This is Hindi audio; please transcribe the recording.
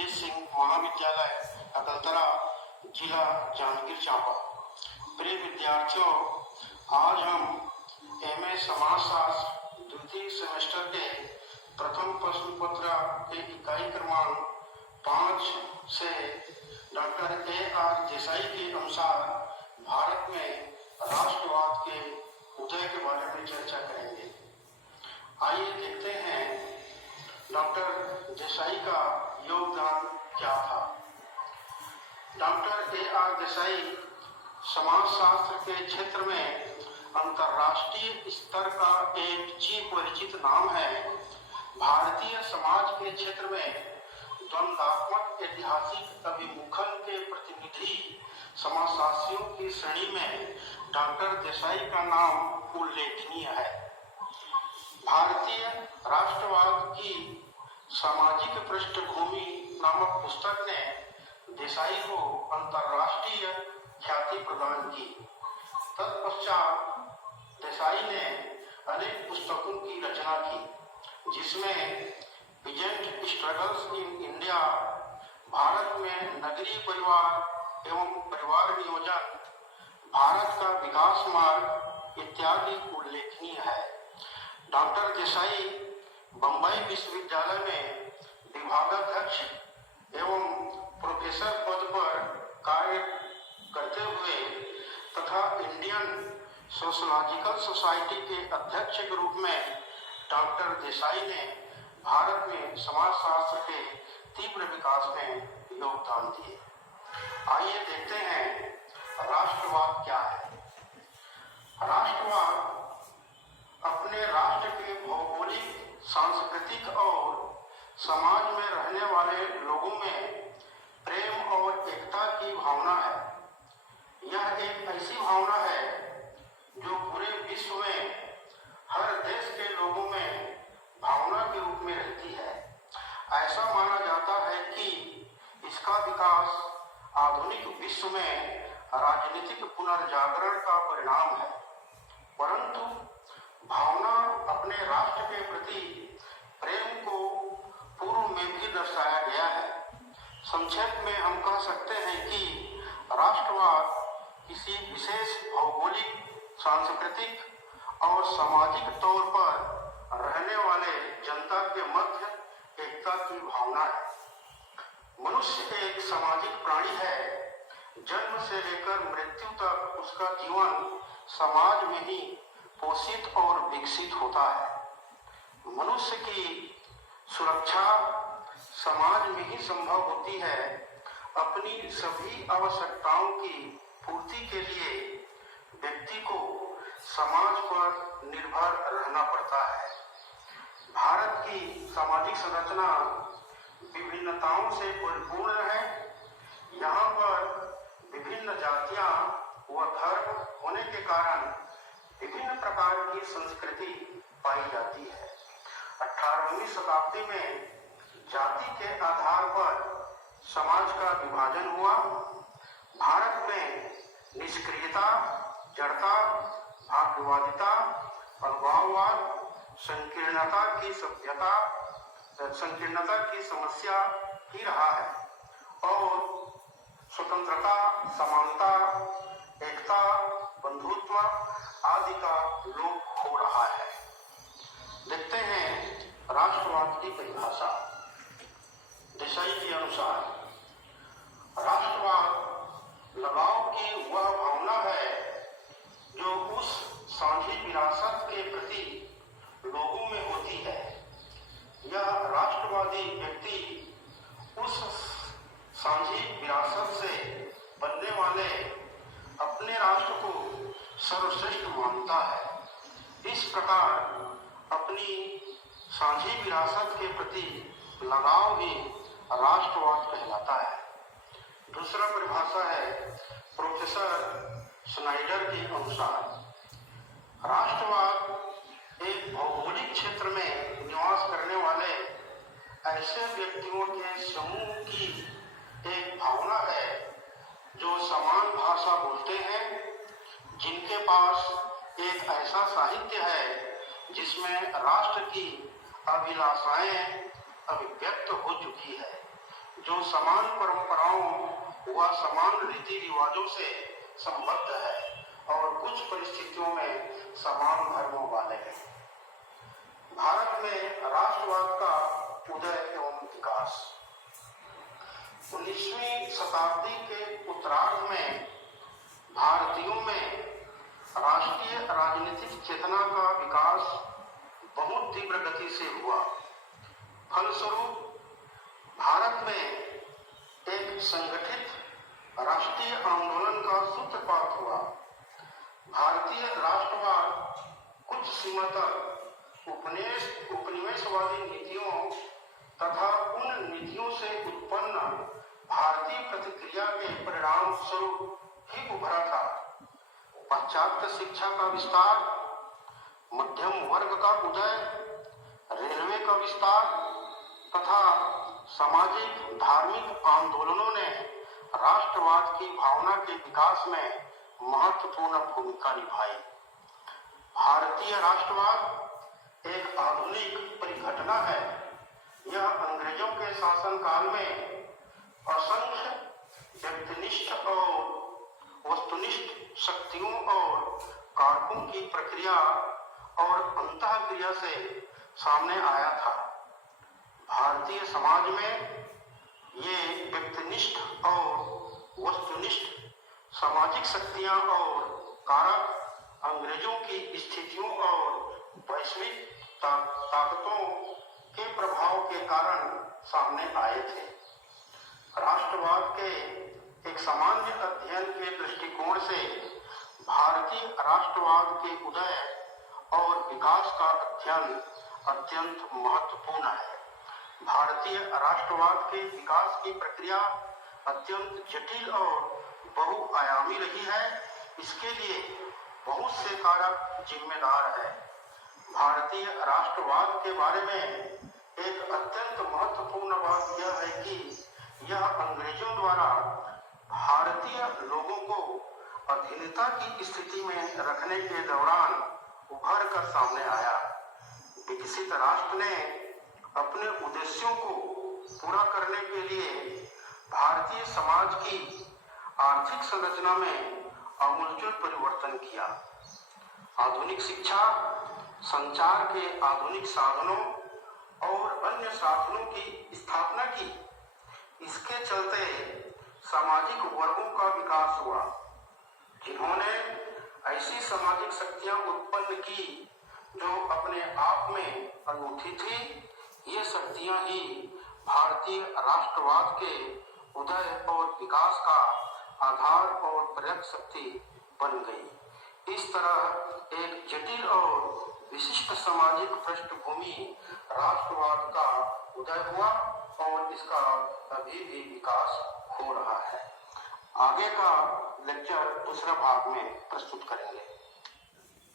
रणजीत सिंह महाविद्यालय अकलतरा, जिला जांजगीर चांपा। प्रिय विद्यार्थियों, आज हम एमए समाजशास्त्र द्वितीय सेमेस्टर के प्रथम प्रश्न पत्र के इकाई क्रमांक 5 से डॉक्टर A.R. देसाई के अनुसार भारत में राष्ट्रवाद के उदय के बारे में चर्चा करेंगे। आइए देखते हैं डॉक्टर देसाई का योगदान क्या था। Doctor A.R. देसाई समाजशास्त्र के क्षेत्र में अंतर्राष्ट्रीय स्तर का एक परिचित नाम है। भारतीय समाज के क्षेत्र में द्वंद्वात्मक ऐतिहासिक अभिमुखन के प्रतिनिधि समाजशास्त्रियों की श्रेणी में डॉक्टर देसाई का नाम उल्लेखनीय है। भारतीय राष्ट्रवाद की सामाजिक पृष्ठभूमि नामक पुस्तक ने देसाई को अंतर्राष्ट्रीय ख्याति प्रदान की। तत्पश्चात देसाई ने अनेक पुस्तकों की रचना की, जिसमें peasant struggles in India, Bharat में नगरीय परिवार एवं परिवार नियोजन, भारत का विकास मार्ग इत्यादि उल्लेखनीय है। डॉक्टर देसाई बंबई विश्वविद्यालय में विभागाध्यक्ष एवं प्रोफेसर पद पर कार्य करते हुए तथा इंडियन सोशलॉजिकल सोसाइटी के अध्यक्ष के रूप में डॉक्टर देसाई ने भारत में समाजशास्त्र के तीव्र विकास में योगदान दिए। आइए देखते हैं राष्ट्रवाद क्या है। राष्ट्रवाद अपने राष्ट्र के भौगोलिक, सांस्कृतिक और समाज में रहने वाले लोगों में प्रेम और एकता की भावना है। यह एक ऐसी भावना है जो पूरे विश्व में हर देश के लोगों में भावना के रूप में रहती है। ऐसा माना जाता है कि इसका विकास आधुनिक विश्व में राजनीतिक पुनर्जागरण का परिणाम है। परंतु भावना अपने राष्ट्र के प्रति प्रेम को पूर्व में भी दर्शाया गया है। संक्षेप में हम कह सकते हैं कि राष्ट्रवाद किसी विशेष भौगोलिक, सांस्कृतिक और सामाजिक तौर पर रहने वाले जनता के मध्य एकता की भावना है। मनुष्य एक सामाजिक प्राणी है। जन्म से लेकर मृत्यु तक उसका जीवन समाज में ही पोषित और विकसित होता है। मनुष्य की सुरक्षा समाज में ही संभव होती है। अपनी सभी आवश्यकताओं की पूर्ति के लिए व्यक्ति को समाज पर निर्भर रहना पड़ता है। भारत की सामाजिक संरचना विभिन्नताओं से परिपूर्ण है। यहाँ पर विभिन्न जातियां व धर्म होने के कारण विभिन्न प्रकार की संस्कृति पाई जाती है। 18वीं शताब्दी में जाति के आधार पर समाज का विभाजन हुआ। भारत में निष्क्रियता, जड़ता, भाग्यवादिता, अलगाववाद, संकीर्णता की समस्या ही रहा है और स्वतंत्रता, समानता, एकता, बंधुत्व आदि का लोप हो रहा है। देखते हैं राष्ट्रवाद की परिभाषा। देसाई के अनुसार राष्ट्रवाद लगाव की वह भावना है जो उस साझी विरासत के प्रति लोगों में होती है। यह राष्ट्रवादी व्यक्ति उस साझी विरासत से बनने वाले अपने राष्ट्र को सर्वश्रेष्ठ मानता है। इस प्रकार अपनी साझी विरासत के प्रति लगाव ही राष्ट्रवाद कहलाता है। दूसरा परिभाषा है प्रोफेसर स्नाइडर के अनुसार राष्ट्रवाद एक भौगोलिक क्षेत्र में निवास करने वाले ऐसे व्यक्तियों के समूह की एक भावना है जो समान भाषा बोलते हैं, जिनके पास एक ऐसा साहित्य है जिसमें राष्ट्र की अभिलाषाएं अभिव्यक्त हो चुकी है, जो समान परंपराओं व समान रीति रिवाजों से संबद्ध है और कुछ परिस्थितियों में समान धर्मों वाले हैं। भारत में राष्ट्रवाद का उदय एवं विकास 19वीं शताब्दी के उत्तरार्ध में भारतीयों में राष्ट्रीय राजनीतिक चेतना का विकास बहुत तीव्र गति से हुआ। फलस्वरूप भारत में एक संगठित राष्ट्रीय आंदोलन का सूत्रपात हुआ। भारतीय राष्ट्रवाद कुछ सीमा तक उपनिवेशवादी नीतियों तथा उन नीतियों से उत्पन्न भारतीय प्रतिक्रिया के परिणाम स्वरूप ही उभरा था। पाश्चात्य शिक्षा का विस्तार, मध्यम वर्ग का उदय, रेलवे का विस्तार तथा सामाजिक धार्मिक आंदोलनों ने राष्ट्रवाद की भावना के विकास में महत्वपूर्ण भूमिका निभाई। भारतीय राष्ट्रवाद एक आधुनिक परिघटना है। यह अंग्रेजों के शासनकाल में असंख्य व्यक्तिनिष्ठ और वस्तुनिष्ठ शक्तियों और कारकों की प्रक्रिया और अंतःक्रिया से सामने आया था। भारतीय समाज में ये व्यक्तिनिष्ठ और वस्तुनिष्ठ सामाजिक शक्तियां और कारक अंग्रेजों की स्थितियों और वैश्विक ताकतों के प्रभाव के कारण सामने आए थे। राष्ट्रवाद के एक सामान्य अध्ययन के दृष्टिकोण से भारतीय राष्ट्रवाद के उदय और विकास का अध्ययन अत्यंत महत्वपूर्ण है। भारतीय राष्ट्रवाद के विकास की प्रक्रिया अत्यंत जटिल और बहुआयामी रही है। इसके लिए बहुत से कारक जिम्मेदार हैं। भारतीय राष्ट्रवाद के बारे में एक अत्यंत महत्वपूर्ण बात यह है कि यह अंग्रेजों द्वारा भारतीय लोगों को अधीनता की स्थिति में रखने के दौरान उभर कर सामने आया। विकसित राष्ट्र ने अपने उद्देश्यों को पूरा करने के लिए भारतीय समाज की आर्थिक संरचना में आमूलचूल परिवर्तन किया। आधुनिक शिक्षा, संचार के आधुनिक साधनों और अन्य साधनों की स्थापना की। इसके चलते सामाजिक वर्गों का विकास हुआ, जिन्होंने ऐसी सामाजिक शक्तियां उत्पन्न की जो अपने आप में अनूठी थी। ये शक्तियां ही भारतीय राष्ट्रवाद के उदय और विकास का आधार और प्रेरक शक्ति बन गई। इस तरह एक जटिल और विशिष्ट सामाजिक पृष्ठभूमि राष्ट्रवाद का उदय हुआ और इसका अभी भी विकास हो रहा है। आगे का लेक्चर दूसरे भाग में प्रस्तुत करेंगे।